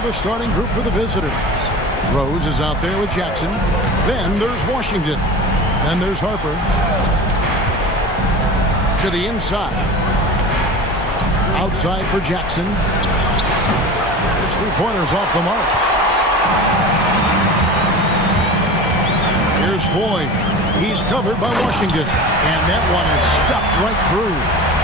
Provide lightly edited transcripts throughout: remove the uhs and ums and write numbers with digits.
Now the starting group for the visitors. Rose is out there with Jackson. Then there's Washington. Then there's Harper. To the inside. Outside for Jackson. His three-pointers off the mark. Here's Floyd. He's covered by Washington. And that one is stuffed right through.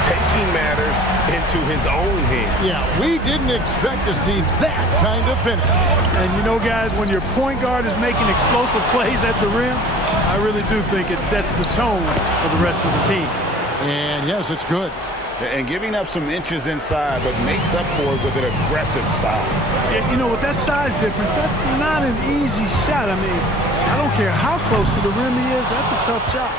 Taking matters into his own hands. Yeah, we didn't expect to see that kind of finish. And you know, guys, when your point guard is making explosive plays at the rim, I really do think it sets the tone for the rest of the team. And yes, it's good. And giving up some inches inside, but makes up for it with an aggressive style. Yeah, you know, with that size difference, that's not an easy shot. I mean, I don't care how close to the rim he is, that's a tough shot.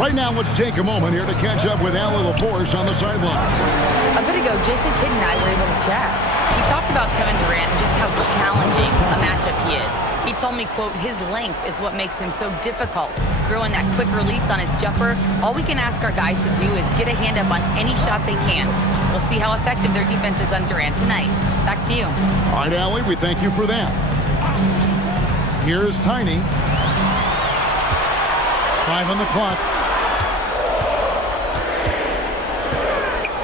Right now, let's take a moment here to catch up with Al LaForce on the sidelines. A bit ago, Jason Kidd and I were able to chat. He talked about Kevin Durant and just how challenging a matchup he is. He told me, quote, his length is what makes him so difficult. Throwing that quick release on his jumper, all we can ask our guys to do is get a hand up on any shot they can. We'll see how effective their defense is on Durant tonight. Back to you. All right, Allie, we thank you for that. Here's Tiny. 5 on the clock.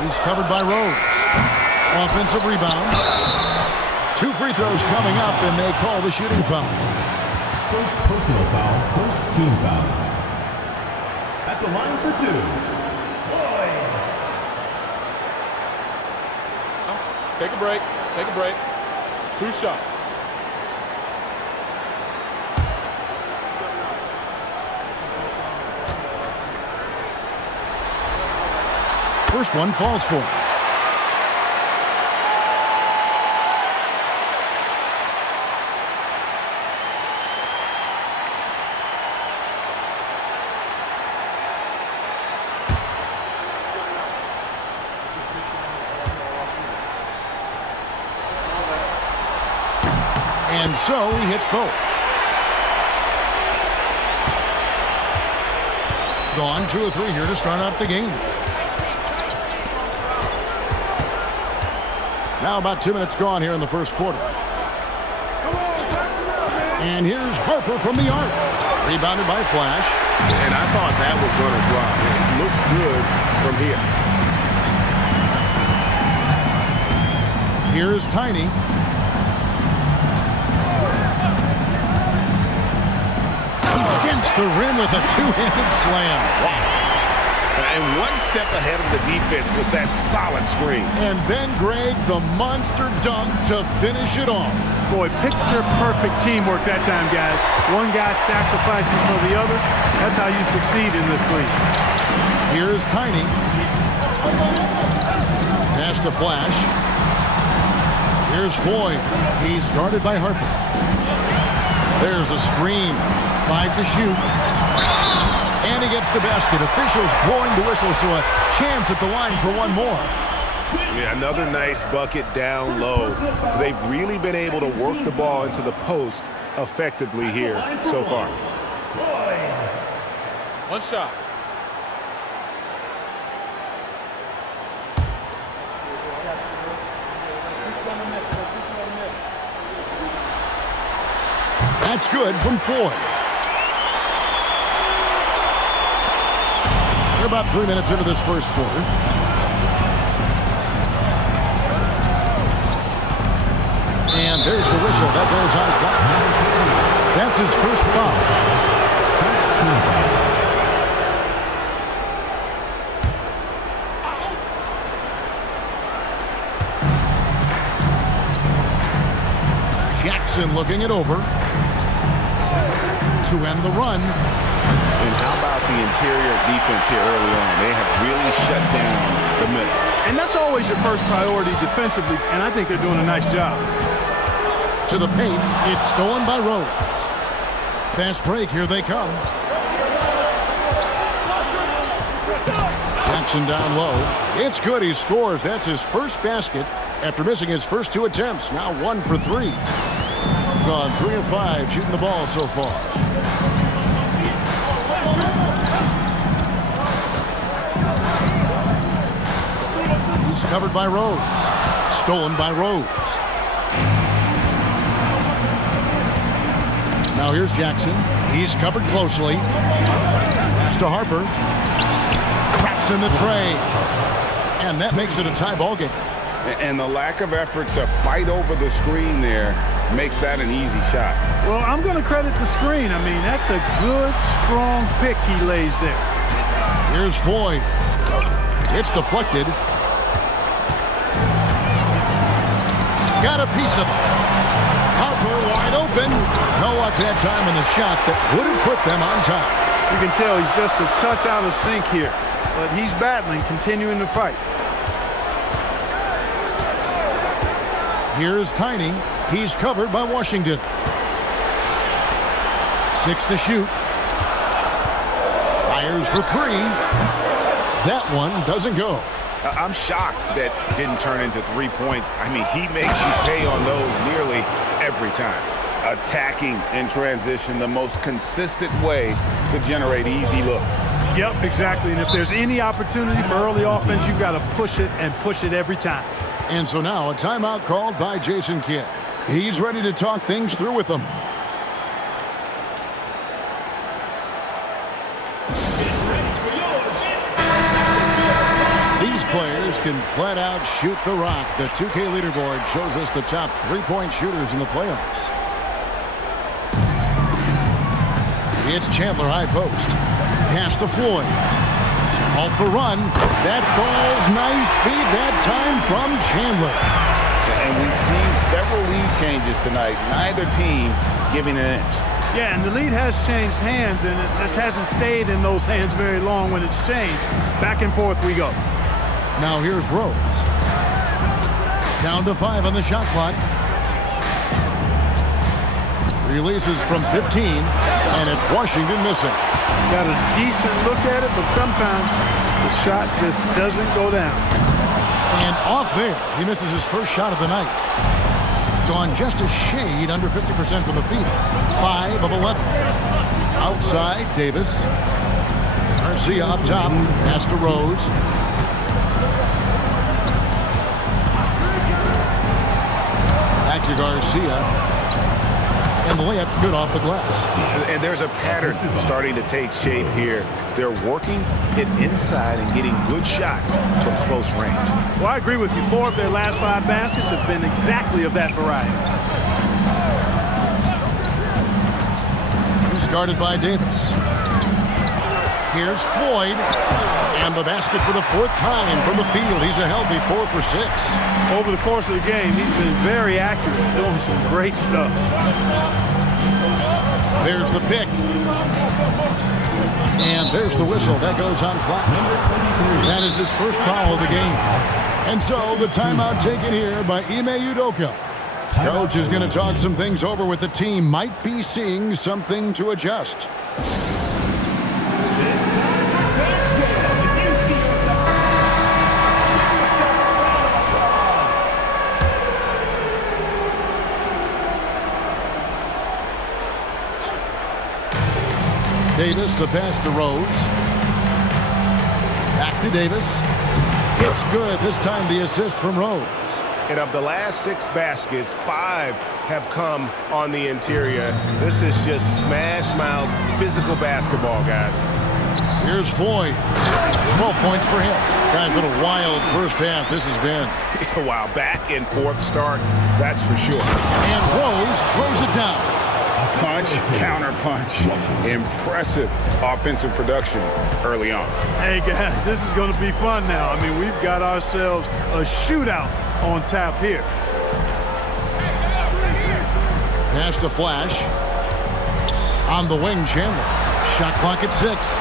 He's covered by Rose. Offensive rebound. 2 free throws coming up, and they call the shooting foul. First personal foul, first team foul. At the line for 2. Take a break. Take a break. 2 shots. First one falls for him. And so he hits both. Gone 2 of 3 here to start out the game. Now about 2 minutes gone here in the first quarter. And here's Harper from the arc. Rebounded by Flash. And I thought that was going to drop. It looked good from here. Here's Tiny. He dents the rim with a 2-handed slam. Wow. And one step ahead of the defense with that solid screen. And then, Greg, the monster dunk to finish it off. Boy, picture-perfect teamwork that time, guys. One guy sacrificing for the other. That's how you succeed in this league. Here's Tiny. Pass to Flash. Here's Floyd. He's guarded by Harper. There's a screen. 5 to shoot. And he gets the basket. Officials blowing the whistle, so a chance at the line for one more. Yeah, another nice bucket down low. They've really been able to work the ball into the post effectively here so far. 1 shot. That's good from Floyd. We're about 3 minutes into this first quarter. And there's the whistle. That goes on Flash. That's his first foul. First team foul. Jackson looking it over to end the run. And how about the interior defense here early on? They have really shut down the middle. And that's always your first priority defensively, and I think they're doing a nice job. To the paint, it's stolen by Rose. Fast break, here they come. Jackson down low. It's good, he scores. That's his first basket after missing his first 2 attempts. Now 1 for 3. Gone 3 of 5 shooting the ball so far. He's covered by Rose. Stolen by Rose. Now here's Jackson. He's covered closely. Pass to Harper. Craps in the tray. And that makes it a tie ball game. And the lack of effort to fight over the screen there makes that an easy shot. Well, I'm going to credit the screen. I mean, that's a good, strong pick he lays there. Here's Floyd. It's deflected. Got a piece of it. Harper wide open. No luck that time in the shot that would have put them on top. You can tell he's just a touch out of sync here. But he's battling, continuing to fight. Here's Tiny. He's covered by Washington. 6 to shoot. Fires for 3. That one doesn't go. I'm shocked that didn't turn into 3 points. I mean, he makes you pay on those nearly every time. Attacking in transition, the most consistent way to generate easy looks. Yep, exactly. And if there's any opportunity for early offense, you've got to push it and push it every time. And so now a timeout called by Jason Kidd. He's ready to talk things through with them. These players can flat out shoot the rock. The 2K leaderboard shows us the top 3-point shooters in the playoffs. It's Chandler high post. Pass to Floyd. Halt the run. That ball's nice feed that time from Chandler. And we've seen several lead changes tonight. Neither team giving an inch. Yeah, and the lead has changed hands, and it just hasn't stayed in those hands very long when it's changed. Back and forth we go. Now here's Rose. Down to 5 on the shot clock. Releases from 15, and it's Washington missing. Got a decent look at it, but sometimes the shot just doesn't go down. And off there, he misses his first shot of the night. Gone just a shade under 50% from the field. 5 of 11. Outside, Davis. Garcia up top. Pass to Rose. Back to Garcia. And the layup's good off the glass. And there's a pattern starting to take shape here. They're working it inside and getting good shots from close range. Well, I agree with you. 4 of their last 5 baskets have been exactly of that variety. He's guarded by Davis. Here's Floyd. And the basket for the 4th time from the field. He's a healthy 4 for 6. Over the course of the game, he's been very accurate, doing some great stuff. There's the pick. And there's the whistle. That goes on flat. That is his first foul of the game. And so the timeout taken here by Ime Udoka. Coach is going to talk some things over with the team. Might be seeing something to adjust. Davis, the pass to Rose. Back to Davis. It's good. This time the assist from Rose. And of the last 6 baskets, 5 have come on the interior. This is just smash-mouth physical basketball, guys. Here's Floyd. 12 points for him. Guys, what a wild first half this has been. Wow, back and forth start, that's for sure. And Rose throws it down. Punch, counter punch. Impressive offensive production early on. Hey, guys, this is going to be fun now. I mean, we've got ourselves a shootout on tap here. Pass to Flash. On the wing, Chandler. Shot clock at 6.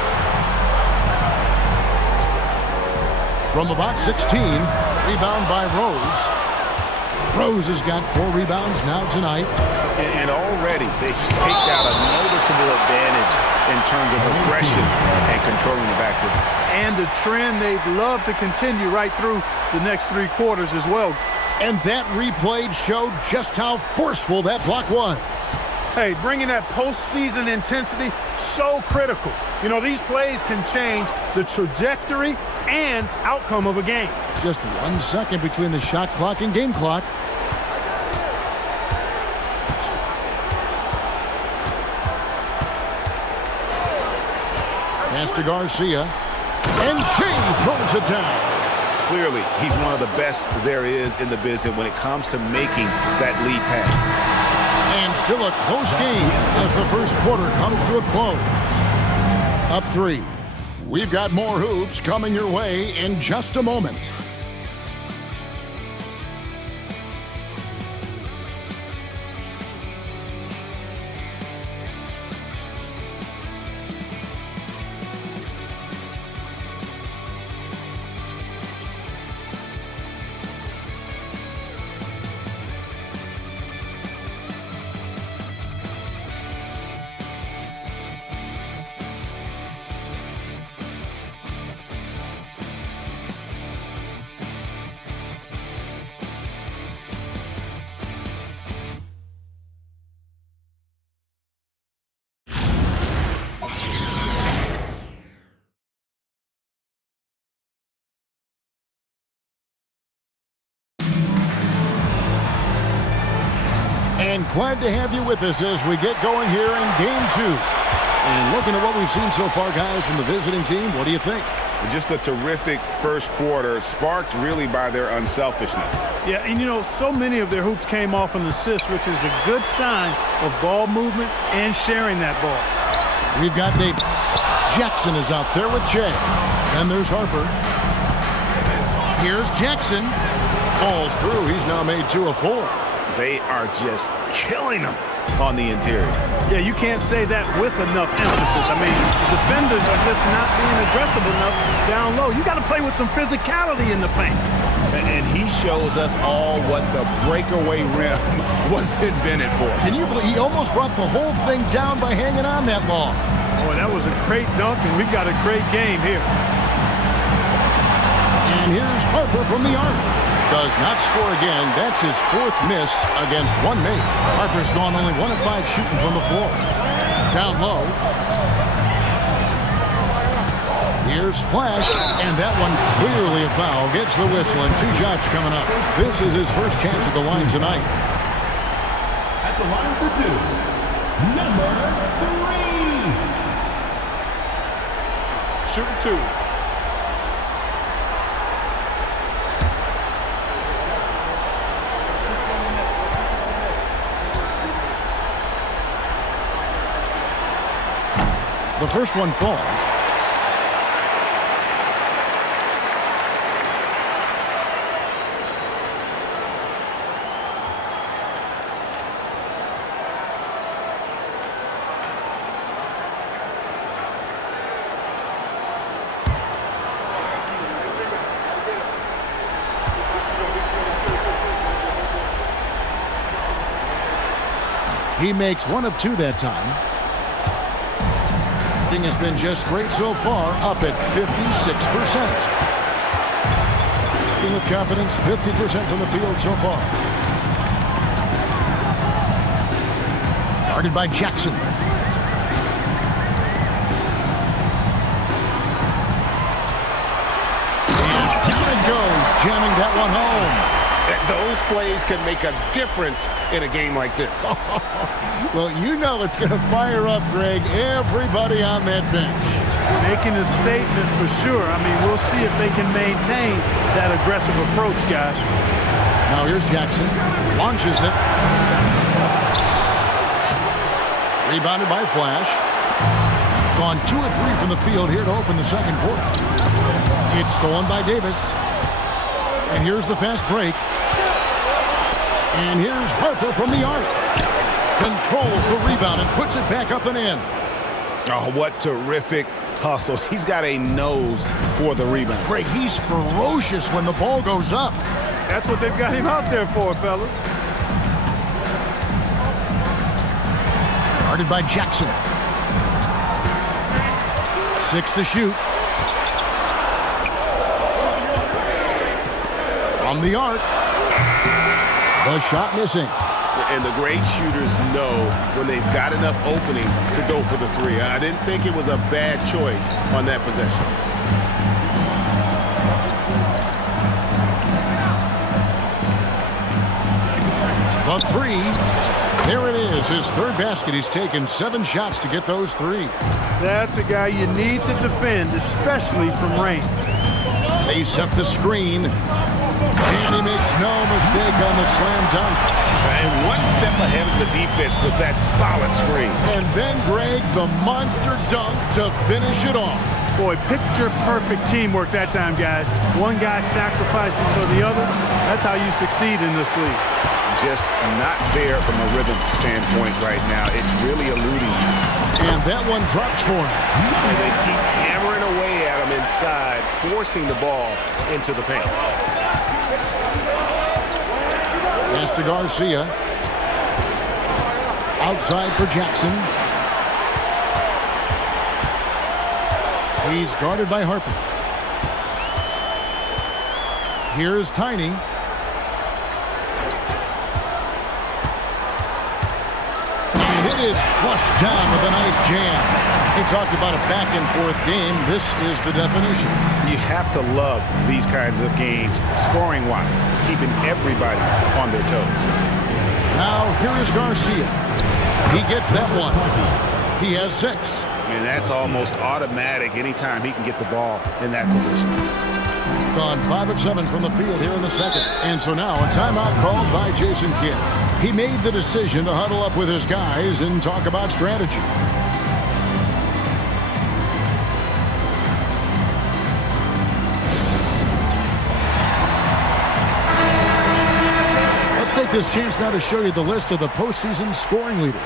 From about 16, rebound by Rose. Rose has got 4 rebounds now tonight. And already they've staked out a noticeable advantage in terms of aggression and controlling the backcourt. And the trend they'd love to continue right through the next 3 quarters as well. And that replay showed just how forceful that block was. Hey, bringing that postseason intensity, so critical. You know, these plays can change the trajectory and outcome of a game. Just 1 second between the shot clock and game clock. Pass to Garcia. And she throws it down. Clearly, he's one of the best there is in the business when it comes to making that lead pass. And still a close game as the first quarter comes to a close. Up 3. We've got more hoops coming your way in just a moment. And glad to have you with us as we get going here in Game 2. And looking at what we've seen so far, guys, from the visiting team, what do you think? Just a terrific first quarter, sparked really by their unselfishness. Yeah, and you know, so many of their hoops came off an assist, which is a good sign of ball movement and sharing that ball. We've got Davis. Jackson is out there with Jay. Then there's Harper. Here's Jackson. Falls through. He's now made 2 of 4. They are just killing them on the interior. Yeah, you can't say that with enough emphasis. I mean, the defenders are just not being aggressive enough down low. You got to play with some physicality in the paint. And he shows us all what the breakaway rim was invented for. Can you believe he almost brought the whole thing down by hanging on that long? Boy, that was a great dunk, and we've got a great game here. And here's Harper from the arc. Does not score again. That's his 4th miss against one mate. Harper's gone only 1 of 5 shooting from the floor. Down low. Here's Flash, and that one clearly a foul. Gets the whistle, and 2 shots coming up. This is his first chance at the line tonight. At the line for 2, number 3. Shooting 2. The first one falls. He makes 1 of 2 that time. Has been just great so far, up at 56%. With confidence, 50% from the field so far. Guarded by Jackson. And down it goes, jamming that one home. Those plays can make a difference in a game like this. Well, you know it's going to fire up, Greg, everybody on that bench. Making a statement for sure. I mean, we'll see if they can maintain that aggressive approach, guys. Now here's Jackson. Launches it. Rebounded by Flash. Gone 2 of 3 from the field here to open the second quarter. It's stolen by Davis. And here's the fast break. And here's Harper from the arc. Controls the rebound and puts it back up and in. Oh, what terrific hustle. He's got a nose for the rebound. Greg, he's ferocious when the ball goes up. That's what they've got him out there for, fella. Guarded by Jackson. 6 to shoot. From the arc. The shot missing. And the great shooters know when they've got enough opening to go for the three. I didn't think it was a bad choice on that possession. The three. There it is, his third basket. He's taken 7 shots to get those 3. That's a guy you need to defend, especially from range. They set the screen. And he makes no mistake on the slam dunk. And one step ahead of the defense with that solid screen. And then, Greg, the monster dunk to finish it off. Boy, picture-perfect teamwork that time, guys. One guy sacrificing for the other. That's how you succeed in this league. Just not there from a rhythm standpoint right now. It's really eluding you. And that one drops for him. And they keep hammering away at him inside, forcing the ball into the paint. Pass to Garcia. Outside for Jackson. He's guarded by Harper. Here's Tiny. And it is flushed down with a nice jam. He talked about a back-and-forth game. This is the definition. You have to love these kinds of games, scoring-wise, keeping everybody on their toes. Now, here is Garcia. He gets that one. He has 6. And that's almost automatic anytime he can get the ball in that position. Gone 5 of 7 from the field here in the second. And so now a timeout called by Jason Kidd. He made the decision to huddle up with his guys and talk about strategy. Let's take this chance now to show you the list of the postseason scoring leaders.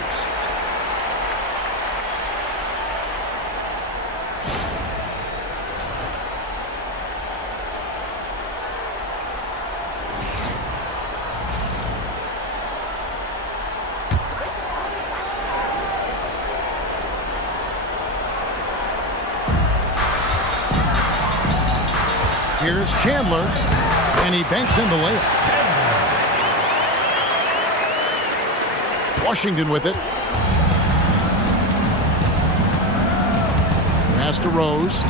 Here's Chandler, and he banks in the layup. Washington with it. Pass to Rose.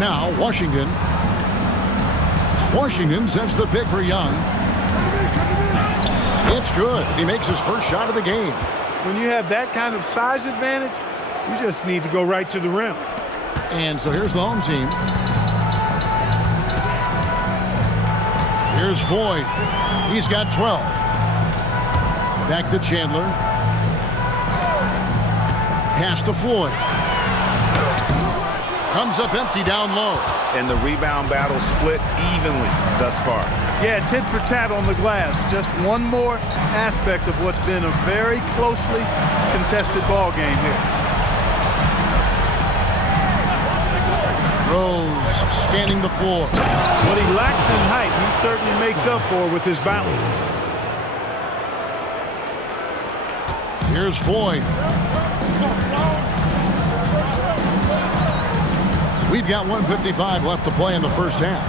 Now Washington. Washington sets the pick for Young. It's good. He makes his first shot of the game. When you have that kind of size advantage, you just need to go right to the rim. And so here's the home team. Here's Floyd. He's got 12. Back to Chandler. Pass to Floyd. Comes up empty down low. And the rebound battle split evenly thus far. Yeah, tit for tat on the glass. Just one more aspect of what's been a very closely contested ball game here. Rose scanning the floor. What he lacks in height, he certainly makes up for with his balance. Here's Floyd. We've got 1:55 left to play in the first half.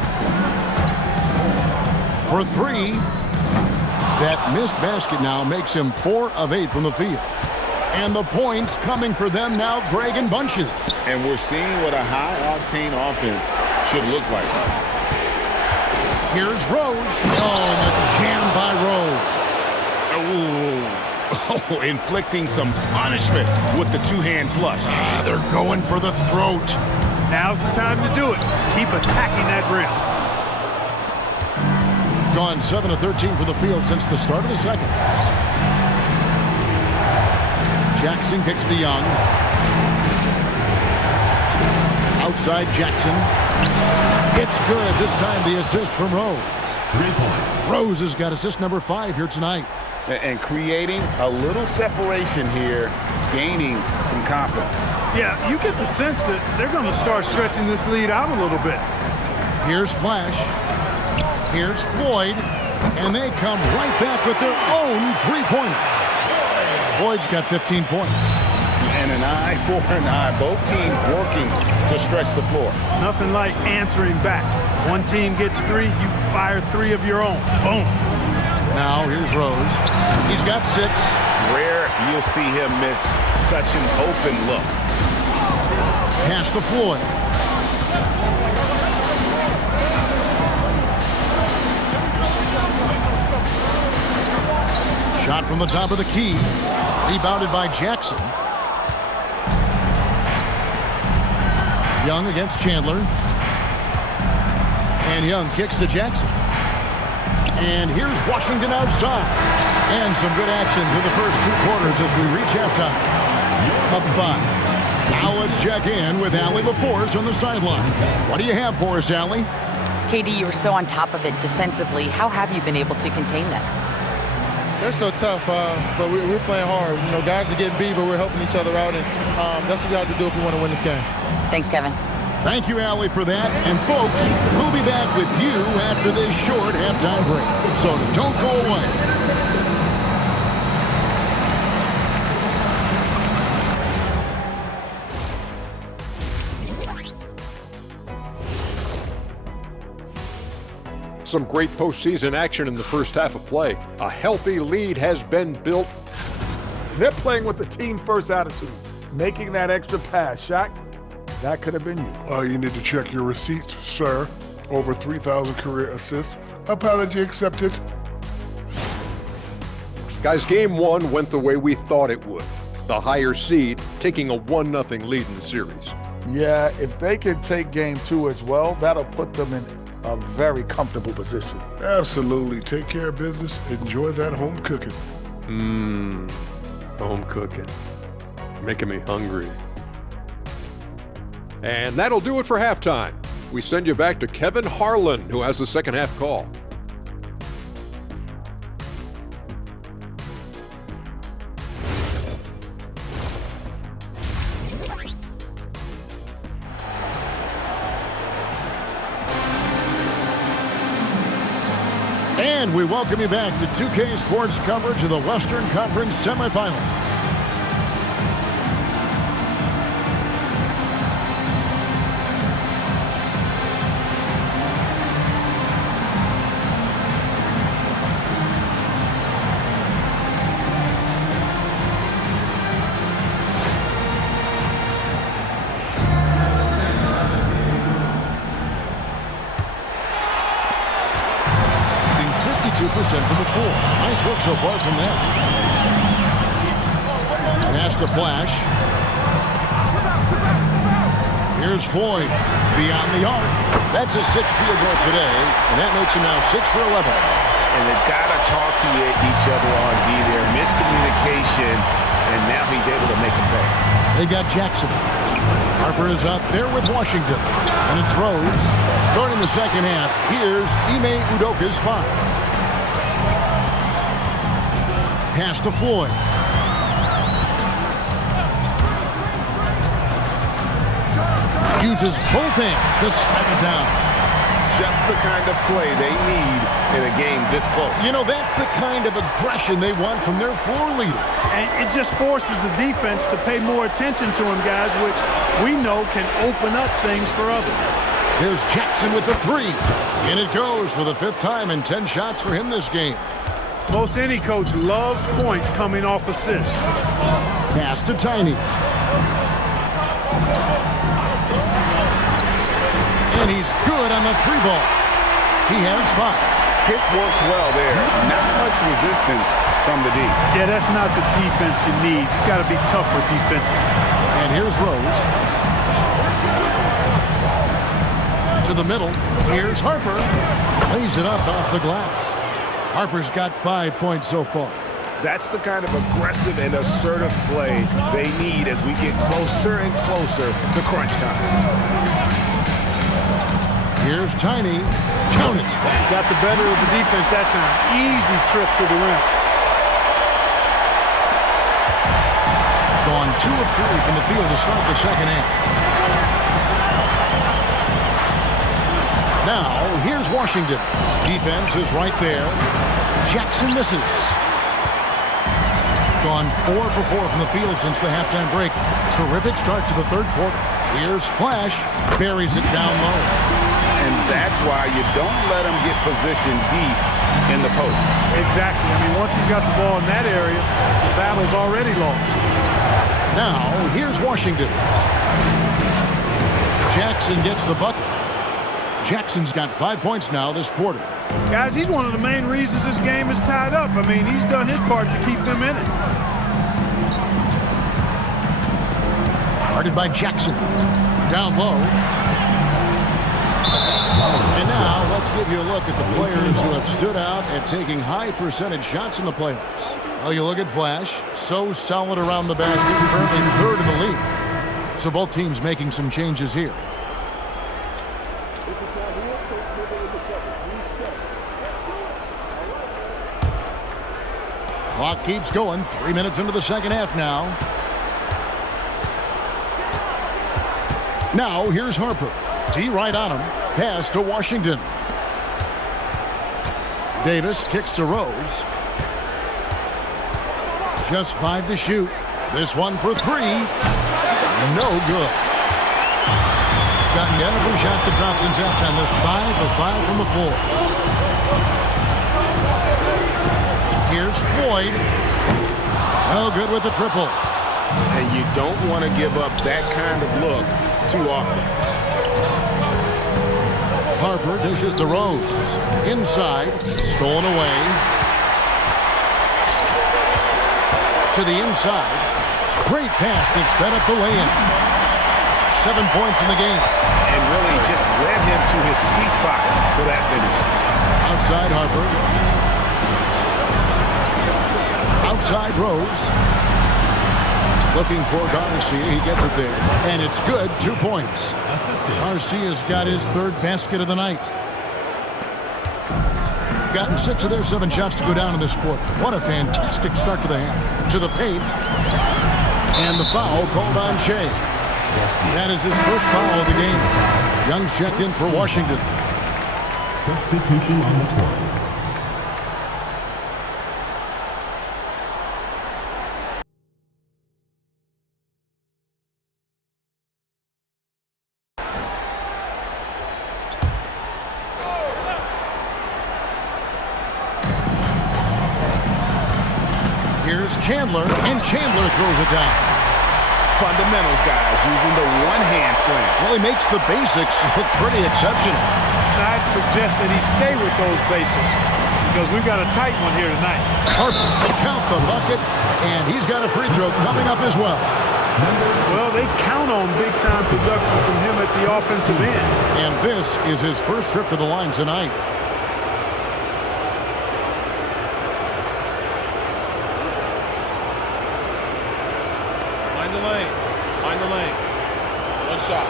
For 3, that missed basket now makes him 4 of 8 from the field. And the points coming for them now, Greg, in bunches. And we're seeing what a high-octane offense should look like. Here's Rose. Oh, and a jam by Rose. Oh, inflicting some punishment with the two-hand flush. They're going for the throat. Now's the time to do it. Keep attacking that rim. Gone 7 of 13 from the field since the start of the second. Jackson kicks to Young. Outside Jackson. It's good. This time the assist from Rose. 3 points. Rose has got assist number 5 here tonight. And creating a little separation here, gaining some confidence. Yeah, you get the sense that they're going to start stretching this lead out a little bit. Here's Flash. Here's Floyd. And they come right back with their own three-pointer. Floyd's got 15 points. And an eye for an eye. Both teams working to stretch the floor. Nothing like answering back. One team gets 3, you fire 3 of your own. Boom. Now here's Rose. He's got 6. Rare you'll see him miss such an open look. Pass to Floyd. Shot from the top of the key. Rebounded by Jackson. Young against Chandler. And Young kicks to Jackson. And here's Washington outside. And some good action through the first 2 quarters as we reach halftime. Up 5. Now let's check in with Allie LaForce on the sideline. What do you have for us, Allie? KD, you were so on top of it defensively. How have you been able to contain them? They're so tough, but we're playing hard. You know, guys are getting beat, but we're helping each other out, and that's what we have to do if we want to win this game. Thanks, Kevin. Thank you, Allie, for that. And, folks, we'll be back with you after this short halftime break. So don't go away. Some great postseason action in the first half of play. A healthy lead has been built. They're playing with the team-first attitude, making that extra pass. Shaq, that could have been you. You need to check your receipts, sir. Over 3,000 career assists. Apology accepted. Guys, game 1 went the way we thought it would. The higher seed taking a 1-0 lead in the series. Yeah, if they can take game 2 as well, that'll put them in a very comfortable position. Absolutely. Take care of business. Enjoy that home cooking. Home cooking. Making me hungry. And that'll do it for halftime. We send you back to Kevin Harlan, who has the second half call. And we welcome you back to 2K Sports coverage of the Western Conference semifinal. From the floor. Nice work so far from them. Pass to Flash. Here's Floyd beyond the arc. That's his 6th field goal today, and that makes him now 6 for 11. And they've got to talk to each other on D there. Miscommunication, and now he's able to make them pay. They got Jackson. Harper is out there with Washington, and it's Rose. Starting the second half, here's Ime Udoka's 5. Pass to Floyd. Uses both hands to slam it down. Just the kind of play they need in a game this close. You know, that's the kind of aggression they want from their floor leader. And it just forces the defense to pay more attention to him, guys, which we know can open up things for others. Here's Jackson with the 3. And it goes for the 5th time and 10 shots for him this game. Most any coach loves points coming off assists. Pass to Tiny. And he's good on the 3 ball. He has 5. Pick works well there. Not much resistance from the D. Yeah, that's not the defense you need. You got to be tougher defensively. And here's Rose. To the middle. Here's Harper. Lays it up off the glass. Harper's got 5 points so far. That's the kind of aggressive and assertive play they need as we get closer and closer to crunch time. Here's Tiny. Count it. Got the better of the defense that time. Easy trip to the rim. Gone 2 of 3 from the field to start the second half. Now, here's Washington. Defense is right there. Jackson misses. gone 4 for 4 from the field since the halftime break. Terrific start to the third quarter. Here's Flash, buries it down low. And that's why you don't let him get positioned deep in the post. Exactly. I mean, once he's got the ball in that area, the battle's already lost. Now, here's Washington. Jackson gets the bucket. Jackson's got 5 points now this quarter. Guys, he's one of the main reasons this game is tied up. I mean, he's done his part to keep them in it. Guarded by Jackson. Down low. And now, let's give you a look at the players who have stood out at taking high percentage shots in the playoffs. Well, you look at Flash. So solid around the basket. Currently third in the league. So both teams making some changes here. Clock keeps going. 3 minutes into the second half now. Now, here's Harper. D right on him. Pass to Washington. Davis kicks to Rose. Just 5 to shoot. This one for 3. No good. Gotten every shot that dropped since halftime. They're 5 for 5 from the floor. Here's Floyd. Well, good with the triple. And you don't want to give up that kind of look too often. Harper dishes to Rose. Inside. Stolen away. To the inside. Great pass to set up the lay-in. 7 points in the game. And really just led him to his sweet spot for that finish. Outside Harper. Outside Rose. Looking for Garcia. He gets it there. And it's good. 2 points. Garcia's got his third basket of the night. Gotten 6 of their 7 shots to go down in this quarter. What a fantastic start to the half. To the paint. And the foul called on Shea. That is his first foul of the game. Young's checked in for Washington. Substitution on the court. Here's Chandler, and Chandler throws it down. Fundamentals, guys, using the one-hand slam. Well, he makes the basics look pretty exceptional. I'd suggest that he stay with those basics because we've got a tight one here tonight. Harper, count the bucket, and he's got a free throw coming up as well. Well, they count on big-time production from him at the offensive end. And this is his first trip to the line tonight. Find the lanes. One shot.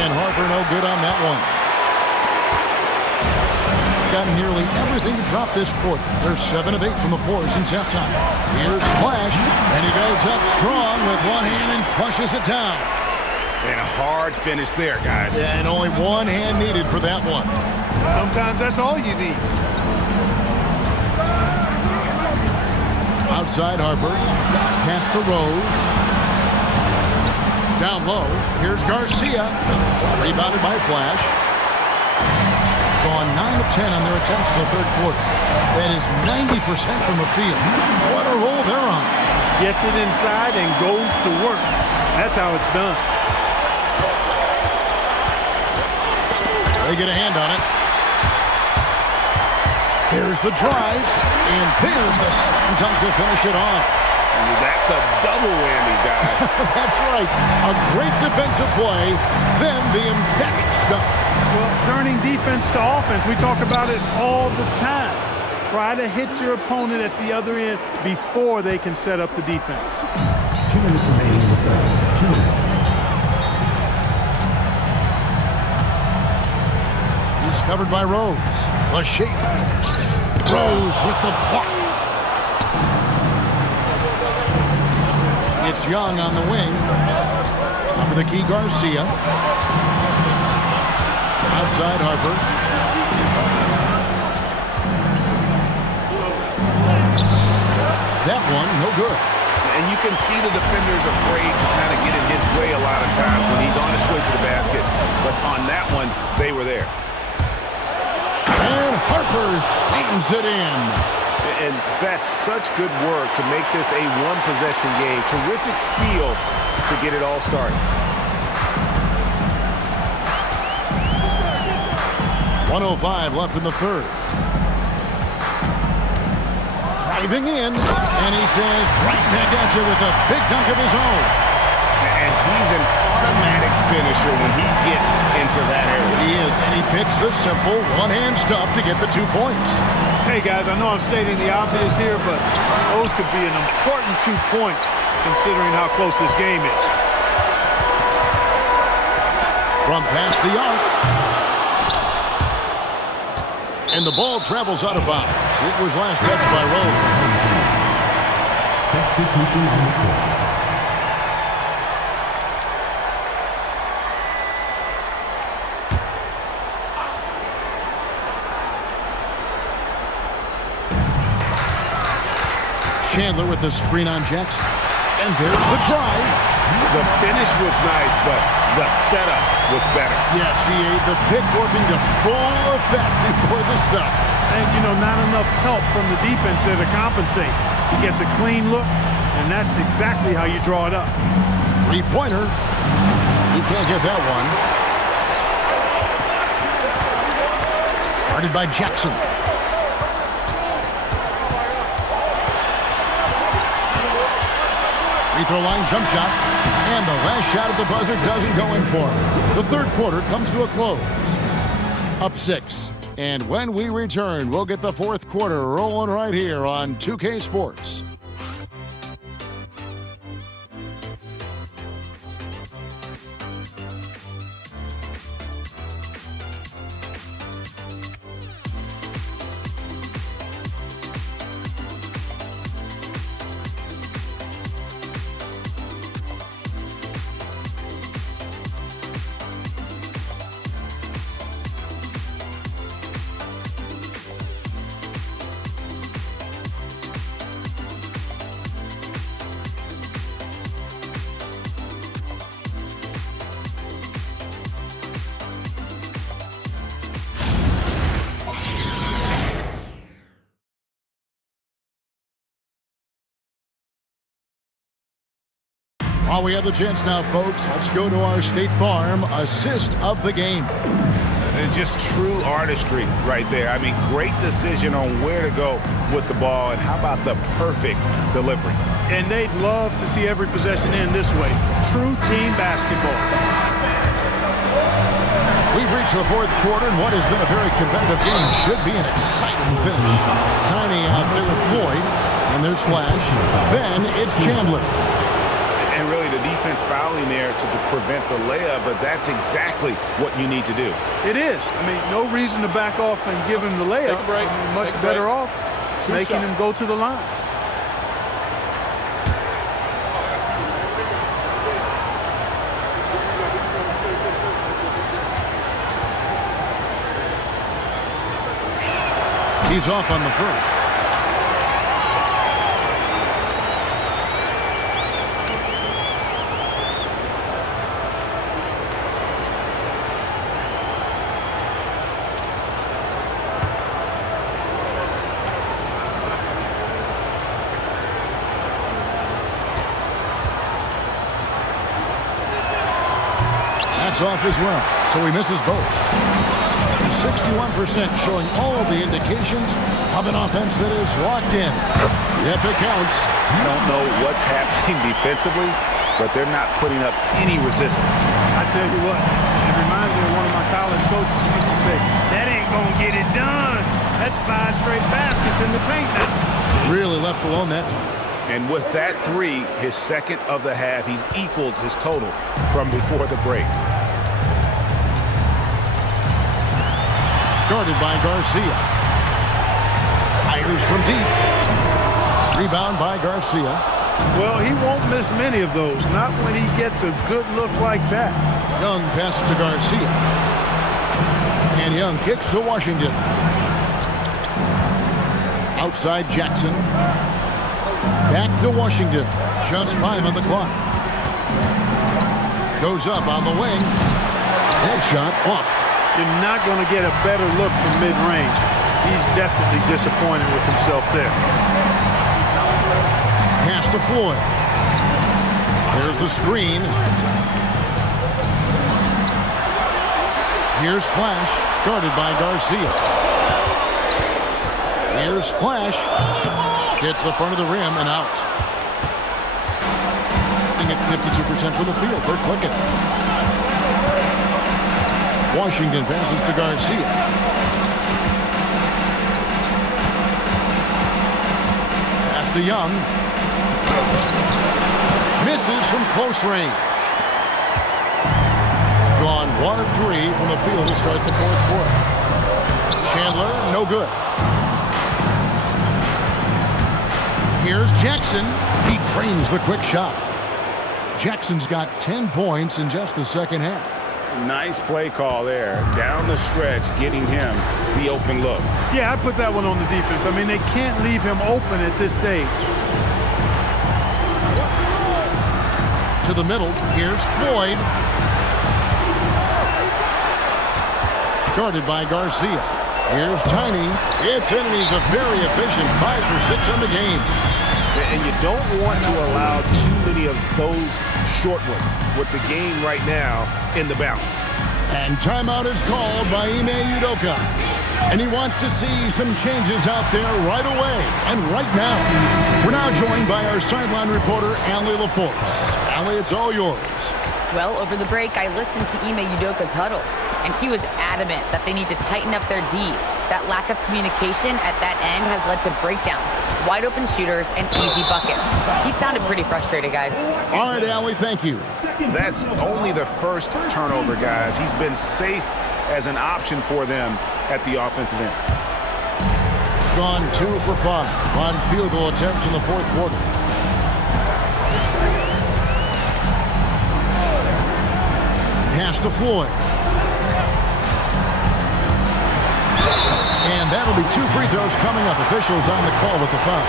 And Harper no good on that one. Got nearly everything to drop this quarter. They're 7 of 8 from the floor since halftime. Here's Flash, and he goes up strong with one hand and flushes it down. And a hard finish there, guys. Yeah, and only one hand needed for that one. Sometimes that's all you need. Outside Harper. Pass to Rose. Down low. Here's Garcia. Rebounded by Flash. Gone 9 of 10 on their attempts in the third quarter. That is 90% from the field. What a roll they're on. Gets it inside and goes to work. That's how it's done. They get a hand on it. There's the drive, and there's the slam dunk to finish it off. That's a double whammy, guys. That's right. A great defensive play, then the emphatic stuff. Well, turning defense to offense, we talk about it all the time. Try to hit your opponent at the other end before they can set up the defense. 2 minutes remaining in the third. 2 minutes. Covered by Rose. Lachey. Rose with the block. It's Young on the wing. Top of the key, Garcia. Outside Harper. That one, no good. And you can see the defender's afraid to kind of get in his way a lot of times when he's on his way to the basket. But on that one, they were there. And Harper slams it in. And that's such good work to make this a one-possession game. Terrific steal to get it all started. 1:05 left in the third. Driving in, and he says right back at you with a big dunk of his own. And he's an automatic finisher when he gets into that area. He is, and he picks the simple one-hand stuff to get the 2 points. Hey, guys, I know I'm stating the obvious here, but those could be an important 2 points considering how close this game is. From past the arc. And the ball travels out of bounds. It was last touched by Rose. Substitution on the court. Chandler with the screen on Jackson. And there's the drive. The finish was nice, but the setup was better. Yeah, the pick working to full effect before the stuff. And, you know, not enough help from the defense there to compensate. He gets a clean look, and that's exactly how you draw it up. Three-pointer. He can't get that one. Guarded by Jackson. Free throw line jump shot. And the last shot at the buzzer doesn't go in for him. The third quarter comes to a close. Up 6. And when we return, we'll get the fourth quarter rolling right here on 2K Sports. While we have the chance now, folks, let's go to our State Farm assist of the game. And just true artistry right there. I mean, great decision on where to go with the ball, and how about the perfect delivery. And they'd love to see every possession end this way. True team basketball. We've reached the fourth quarter, and what has been a very competitive game should be an exciting finish. Tiny out there with Floyd, and there's Flash. Then it's Chandler. And really the defense fouling there to prevent the layup, but that's exactly what you need to do. It is. I mean, no reason to back off and give him the layup. Take a break. I mean, much Take a better break. off making him go to the line. He's off on the first. That's off as well, so he misses both. 61% showing all of the indications of an offense that is locked in. Yep, it counts. I don't know what's happening defensively, but they're not putting up any resistance. I tell you what, it reminds me of one of my college coaches who used to say, that ain't gonna get it done. That's 5 straight baskets in the paint now. Really left alone that time. And with that three, his second of the half, he's equaled his total from before the break. Guarded by Garcia. Fires from deep. Rebound by Garcia. Well, he won't miss many of those, not when he gets a good look like that. Young passes to Garcia. And Young kicks to Washington. Outside Jackson. Back to Washington. Just 5 on the clock. Goes up on the wing. Headshot off. You're not going to get a better look from mid-range. He's definitely disappointed with himself there. Pass to Floyd. There's the screen. Here's Flash, guarded by Garcia. Here's Flash. Hits the front of the rim and out. At 52% from the field. They're clicking. Washington passes to Garcia. Pass to Young. Misses from close range. Gone 1 of 3 from the field to start the fourth quarter. Chandler, no good. Here's Jackson. He drains the quick shot. Jackson's got 10 points in just the second half. Nice play call there. Down the stretch, getting him the open look. Yeah, I put that one on the defense. I mean, they can't leave him open at this stage. To the middle, here's Floyd. Guarded by Garcia. Here's Tiny. It's in, and he's a very efficient 5 for 6 on the game. And you don't want to allow too many of those short ones with the game right now in the balance. And timeout is called by Ime Udoka. And he wants to see some changes out there right away and right now. We're now joined by our sideline reporter, Allie LaForce. Allie, it's all yours. Well, over the break, I listened to Ime Udoka's huddle, and he was adamant that they need to tighten up their D. That lack of communication at that end has led to breakdowns, wide open shooters, and easy buckets. He sounded pretty frustrated, guys. All right, Allie, thank you. That's only the first turnover, guys. He's been safe as an option for them at the offensive end. Gone 2 for 5 on field goal attempts in the fourth quarter. Pass to Floyd. And that'll be 2 free throws coming up. Officials on the call with the foul.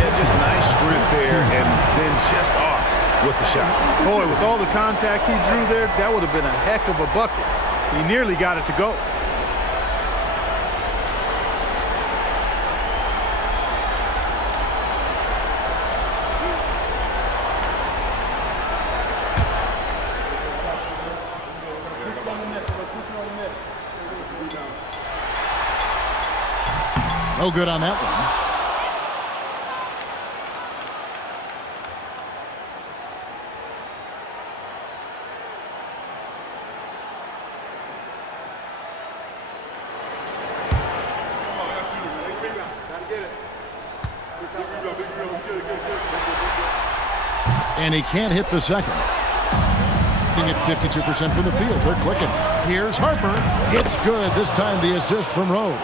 Yeah, just nice strength there and then just off with the shot. Boy, with all the contact he drew there, that would have been a heck of a bucket. He nearly got it to go. No good on that one. And he can't hit the second. At 52% from the field. They're clicking. Here's Harper. It's good. This time the assist from Rose.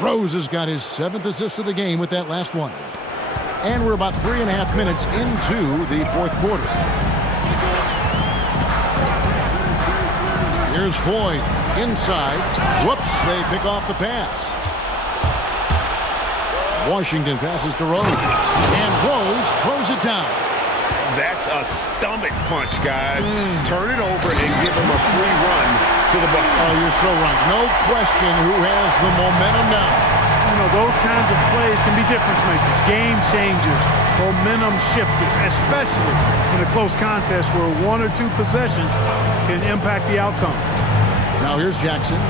Rose has got his 7th assist of the game with that last one. And we're about 3.5 minutes into the fourth quarter. Here's Floyd inside. Whoops, they pick off the pass. Washington passes to Rose. And Rose throws it down. That's a stomach punch, guys. Turn it over and give him a free run to the bucket. Oh, you're so right. No question who has the momentum now. You know, those kinds of plays can be difference makers, game changers, momentum shifters, especially in a close contest where 1 or 2 possessions can impact the outcome. Now here's Jackson.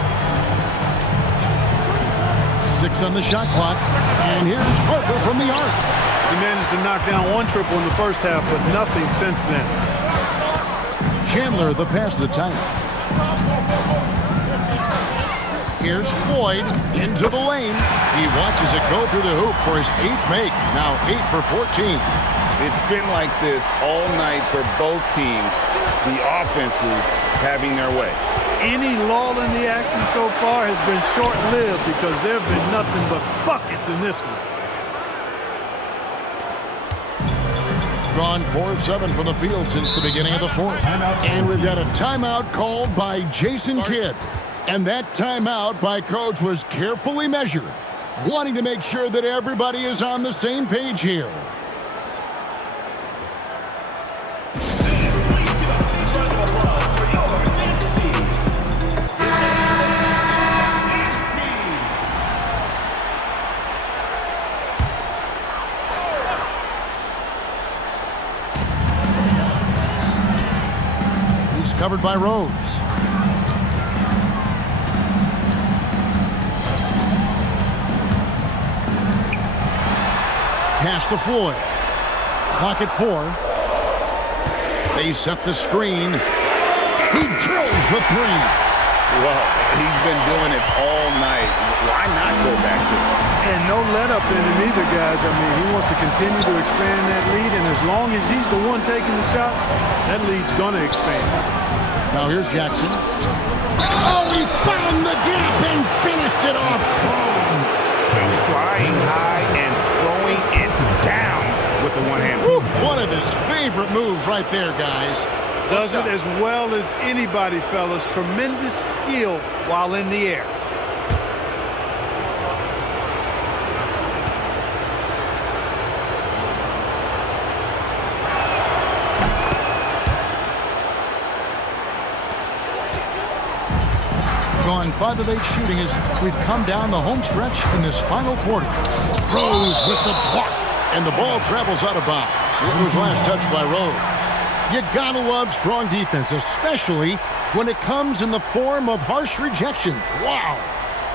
6 on the shot clock. And here's Harper from the arc. He managed to knock down 1 triple in the first half, but nothing since then. Chandler, the pass to Tyler. Here's Floyd into the lane. He watches it go through the hoop for his 8th make. Now 8 for 14. It's been like this all night for both teams. The offenses having their way. Any lull in the action so far has been short-lived because there have been nothing but buckets in this one. gone 4-7 from the field since the beginning of the fourth. And we've got a timeout called by Jason Kidd. And that timeout by Coach was carefully measured, wanting to make sure that everybody is on the same page here. He's covered by Rose. Pass to Floyd. Clock at 4. They set the screen. He drills the 3. Well, he's been doing it all night. Why not go back to it? And no let up in him either, guys. I mean, he wants to continue to expand that lead, and as long as he's the one taking the shots, that lead's going to expand. Now here's Jackson. Oh, he found the gap and finished it off strong. Flying high and throwing it down with the one-hand. One of his favorite moves right there, guys. Does it as well as anybody, fellas. Tremendous skill while in the air. Gone 5 of 8 shooting as we've come down the home stretch in this final quarter. Rose with the block, and the ball travels out of bounds. It was last touched by Rose. You gotta love strong defense, especially when it comes in the form of harsh rejections. Wow.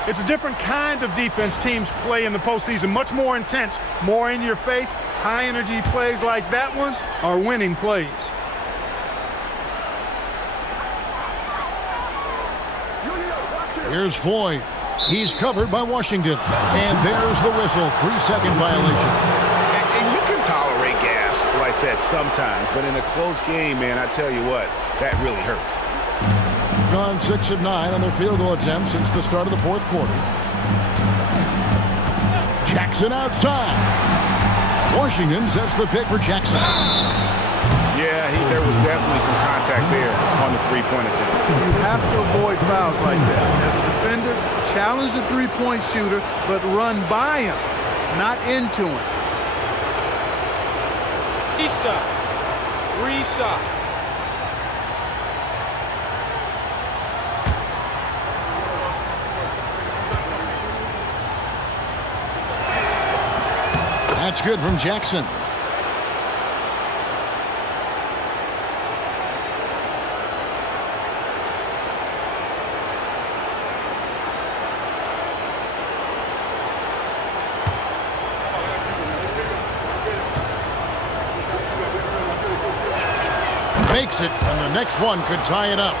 It's a different kind of defense teams play in the postseason. Much more intense, more in your face. High energy plays like that one are winning plays. Here's Floyd. He's covered by Washington. And there's the whistle. 3-second violation. And you can tolerate gas like that sometimes, but in a close game, man, I tell you what, that really hurts. Gone 6 of 9 on their field goal attempts since the start of the fourth quarter. Jackson outside. Washington sets the pick for Jackson. Yeah, there was definitely some contact there on the three-point attempt. You have to avoid fouls like that. As a defender, challenge the three-point shooter, but run by him, not into him. 3 shots. 3 shots. That's good from Jackson. Makes it, and the next one could tie it up.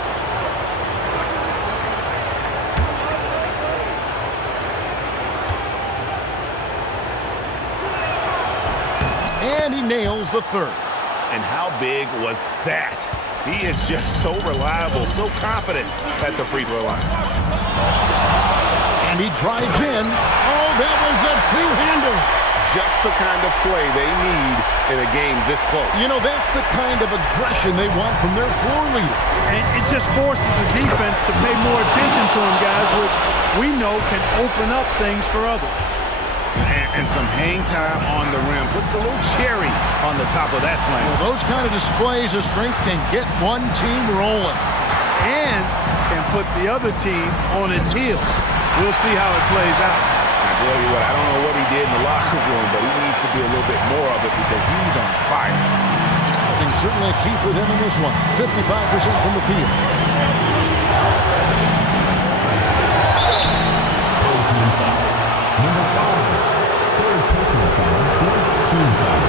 And he nails the third. And how big was that? He is just so reliable, so confident at the free throw line. And he drives in. Oh, that was a two-hander. Just the kind of play they need in a game this close. You know, that's the kind of aggression they want from their floor leader. And it just forces the defense to pay more attention to him, guys, which we know can open up things for others. And some hang time on the rim. Puts a little cherry on the top of that slam. Well, those kind of displays of strength can get one team rolling. And can put the other team on its heels. We'll see how it plays out. I tell you what, I don't know what he did in the locker room, but he needs to do a little bit more of it because he's on fire. And certainly a key for them in this one. 55% from the field. Number 5. Third personal foul. Fourth team foul.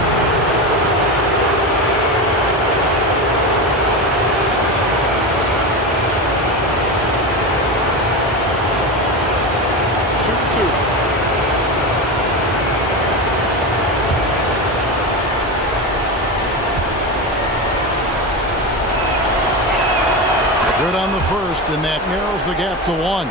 Good on the first, and that narrows the gap to 1.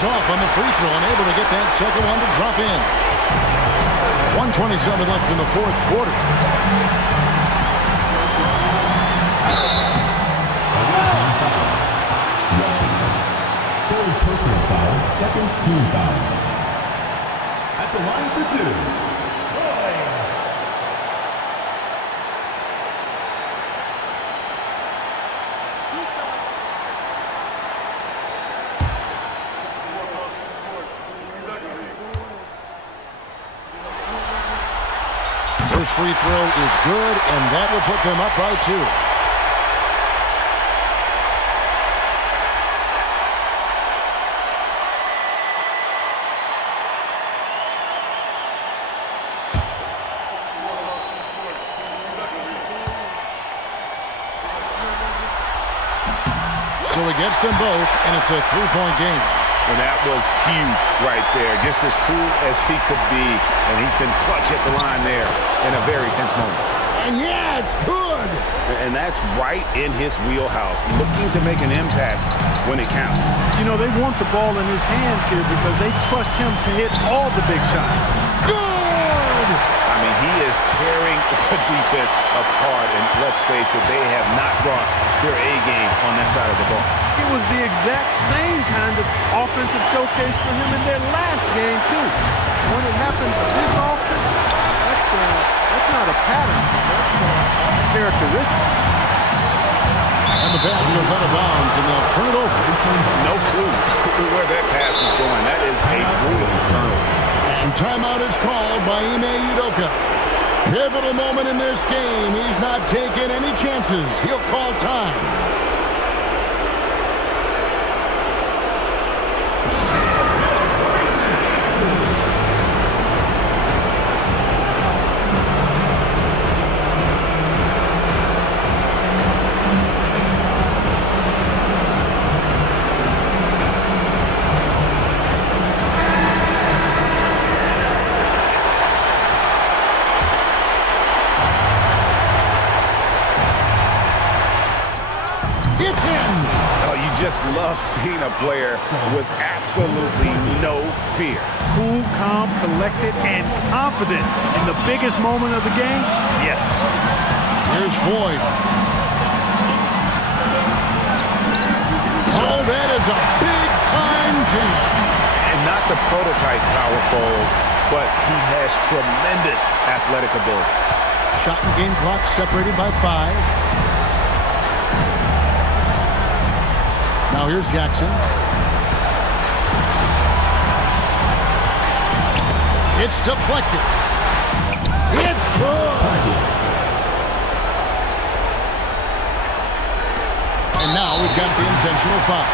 He's off on the free throw and able to get that second one to drop in. 1:27 left in the fourth quarter. Washington. Third personal foul, second team foul. At the line for two. First free throw is good, and that will put them up by 2. So he gets them both, and it's a 3-point game. And that was huge right there. Just as cool as he could be. And he's been clutch at the line there in a very tense moment. And yeah, it's good. And that's right in his wheelhouse. Looking to make an impact when it counts. You know, they want the ball in his hands here because they trust him to hit all the big shots. Good! I mean, he is tearing the defense apart. And let's face it, they have not brought their A game on that side of the ball. It was the exact same kind of offensive showcase for him in their last game, too. When it happens this often, that's not a pattern. That's a characteristic. And the pass goes out of bounds, and they'll turn it over. No clue where that pass is going. That is a brutal turnover. And timeout is called by Ime Udoka. Pivotal moment in this game. He's not taking any chances. He'll call time. Just love seeing a player with absolutely no fear. Cool, calm, collected, and confident in the biggest moment of the game. Yes. Here's Floyd. Oh, that is a big-time jam. And not the prototype power forward, but he has tremendous athletic ability. Shot and game clock separated by 5. Now here's Jackson. It's deflected. It's good. And now we've got the intentional foul.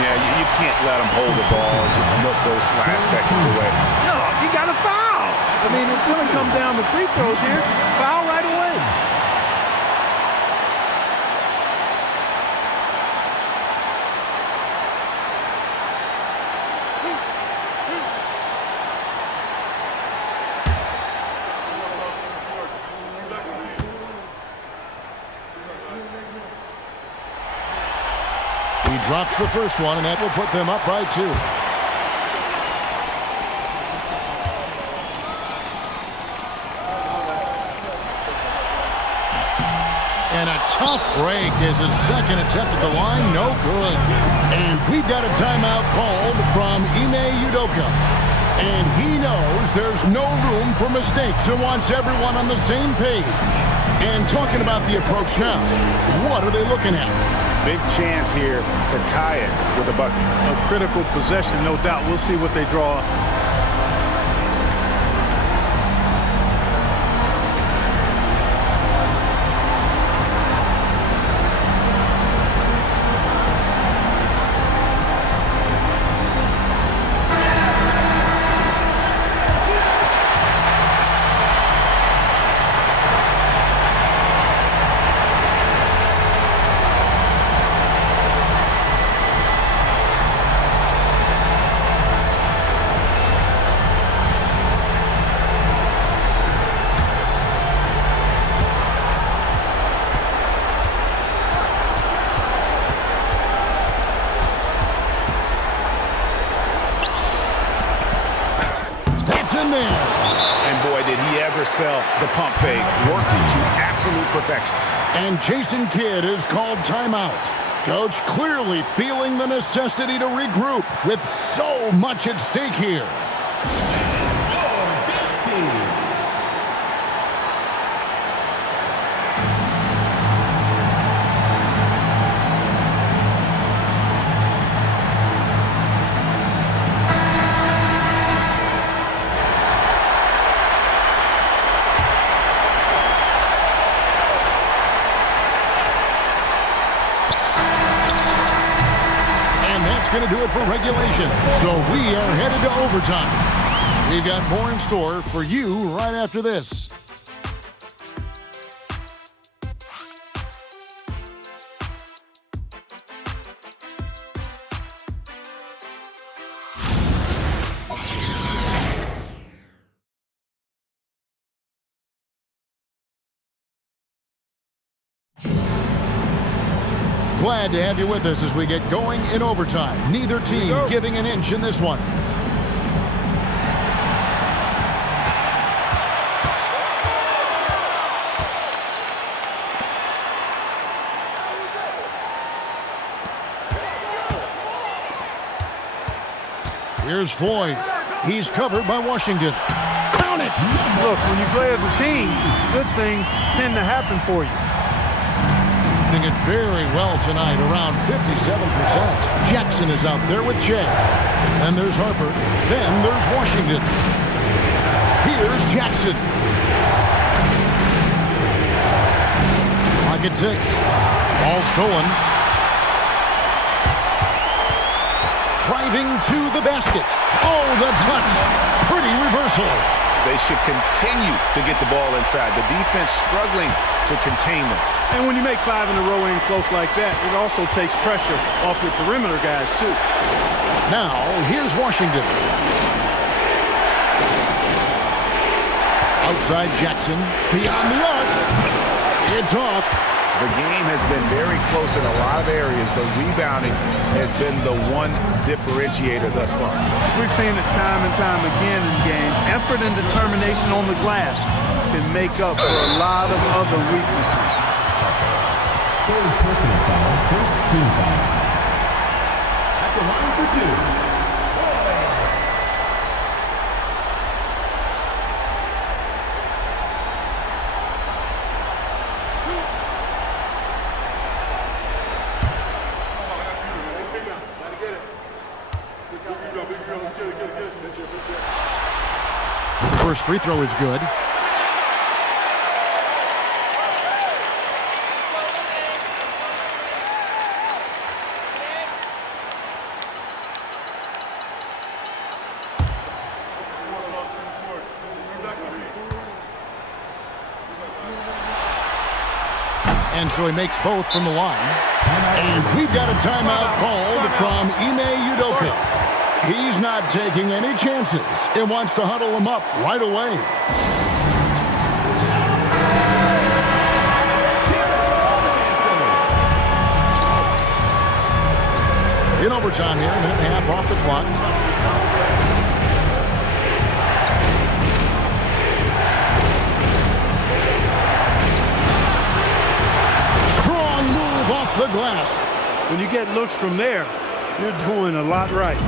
Yeah, you can't let him hold the ball and just milk those last seconds away. No, you got to foul. I mean, it's going to come down to free throws here. Foul right away. He drops the first one, and that will put them up by 2. And a tough break is his second attempt at the line. No good. And we've got a timeout called from Ime Udoka. And he knows there's no room for mistakes and wants everyone on the same page. And talking about the approach now, what are they looking at? Big chance here to tie it with a bucket. A critical possession, no doubt. We'll see what they draw up. man. And boy, did he ever sell the pump fake. Worked it to absolute perfection. And Jason Kidd is called timeout. Coach clearly feeling the necessity to regroup with so much at stake here. Going to do it for regulation. So we are headed to overtime. We've got more in store for you right after this. Glad to have you with us as we get going in overtime. Neither team giving an inch in this one. Here's Floyd. He's covered by Washington. Count it! Look, when you play as a team, good things tend to happen for you. Doing it very well tonight, around 57%. Jackson is out there with Jay. Then there's Harper. Then there's Washington. Here's Jackson. Clock at 6. Ball stolen. Driving to the basket. Oh, the touch. Pretty reversal. They should continue to get the ball inside. The defense struggling to contain them. And when you make 5 in a row in close like that, it also takes pressure off your perimeter guys, too. Now, here's Washington. Outside Jackson. Beyond the arc. It's off. The game has been very close in a lot of areas, but rebounding has been the one differentiator thus far. We've seen it time and time again in games. Effort and determination on the glass can make up for a lot of other weaknesses. Third personal foul, first team foul. At the line for 2. First free throw is good. And so he makes both from the line. And we've got a timeout called from Ime Udoka. He's not taking any chances and wants to huddle him up right away. In overtime here, minute and a half off the clock. Strong move off the glass. When you get looks from there, you're doing a lot right.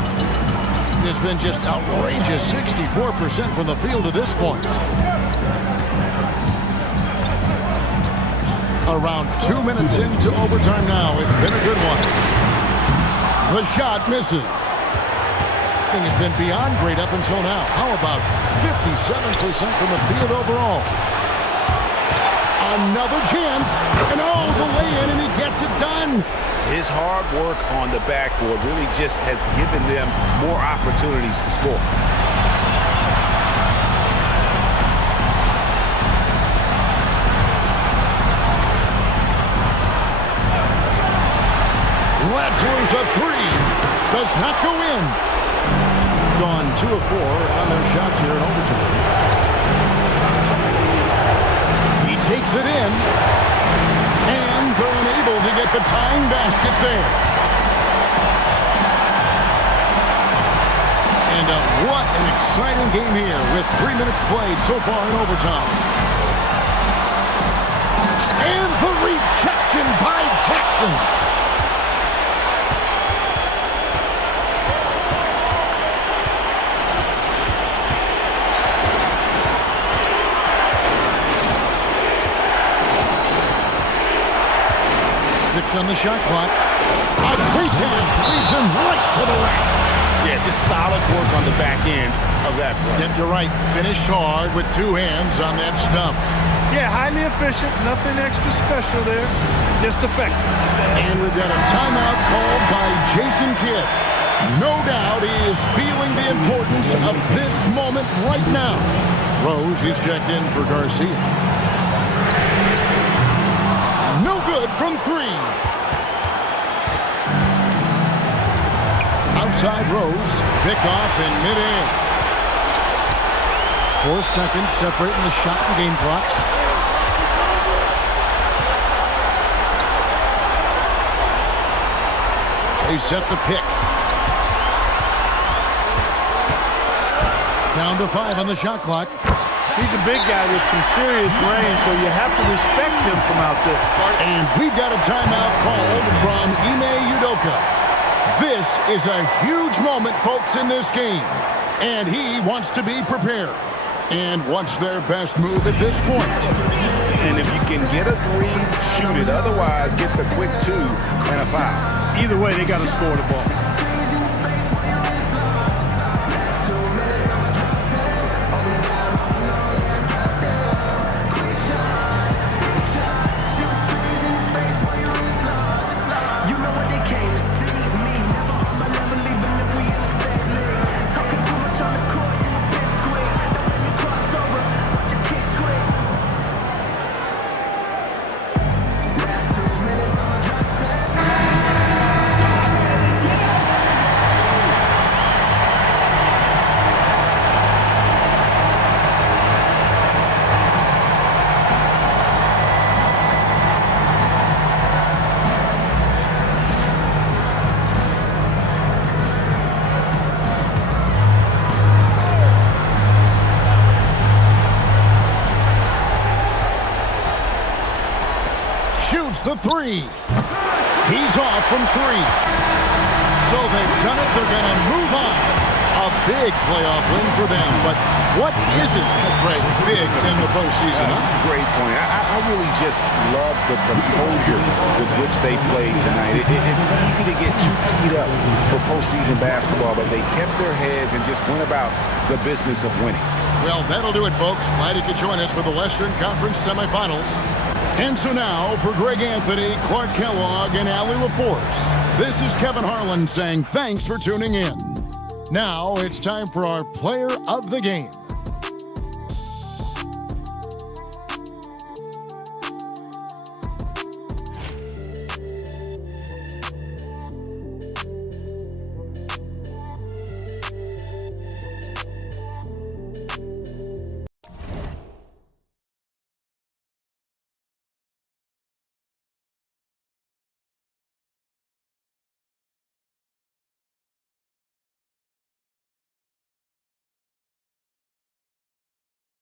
Has been just outrageous 64% from the field to this point. Around 2 minutes into overtime now. It's been a good one. The shot misses. Thing has been beyond great up until now. How about 57% from the field overall? Another chance. And oh, the lay-in, and he gets it done. His hard work on the backboard really just has given them more opportunities to score. Let's lose a 3. Does not go in. Gone 2 of 4 on their shots here in overtime. He takes it in. And they're unable to get the tying basket there. And And what an exciting game here with 3 minutes played so far in overtime. And the rejection by Jackson. On the shot clock. A quick pass leads him right to the rack. Yeah, just solid work on the back end of that play. Yep, you're right. Finished hard with 2 hands on that stuff. Yeah, highly efficient. Nothing extra special there. Just effective. And we've got a timeout called by Jason Kidd. No doubt he is feeling the importance of this moment right now. Rose, he's checked in for Garcia. No good from 3. Outside Rose, pick off in midair. 4 seconds separating the shot and game clocks. They set the pick. Down to 5 on the shot clock. He's a big guy with some serious range, so you have to respect him from out there. And we've got a timeout called from Ime Udoka. This is a huge moment, folks, in this game. And he wants to be prepared. And wants their best move at this point. And if you can get a 3, shoot it. Otherwise, get the quick 2 and a foul. Either way, they got to score the ball. The 3. He's off from 3. So they've done it. They're going to move on. A big playoff win for them. But what isn't big in the postseason? Great point. I really just love the composure with which they played tonight. It's easy to get too keyed up for postseason basketball, but they kept their heads and just went about the business of winning. Well, that'll do it, folks. Glad you could join us for the Western Conference semifinals. And so now, for Greg Anthony, Clark Kellogg, and Allie LaForce, this is Kevin Harlan saying thanks for tuning in. Now it's time for our player of the game.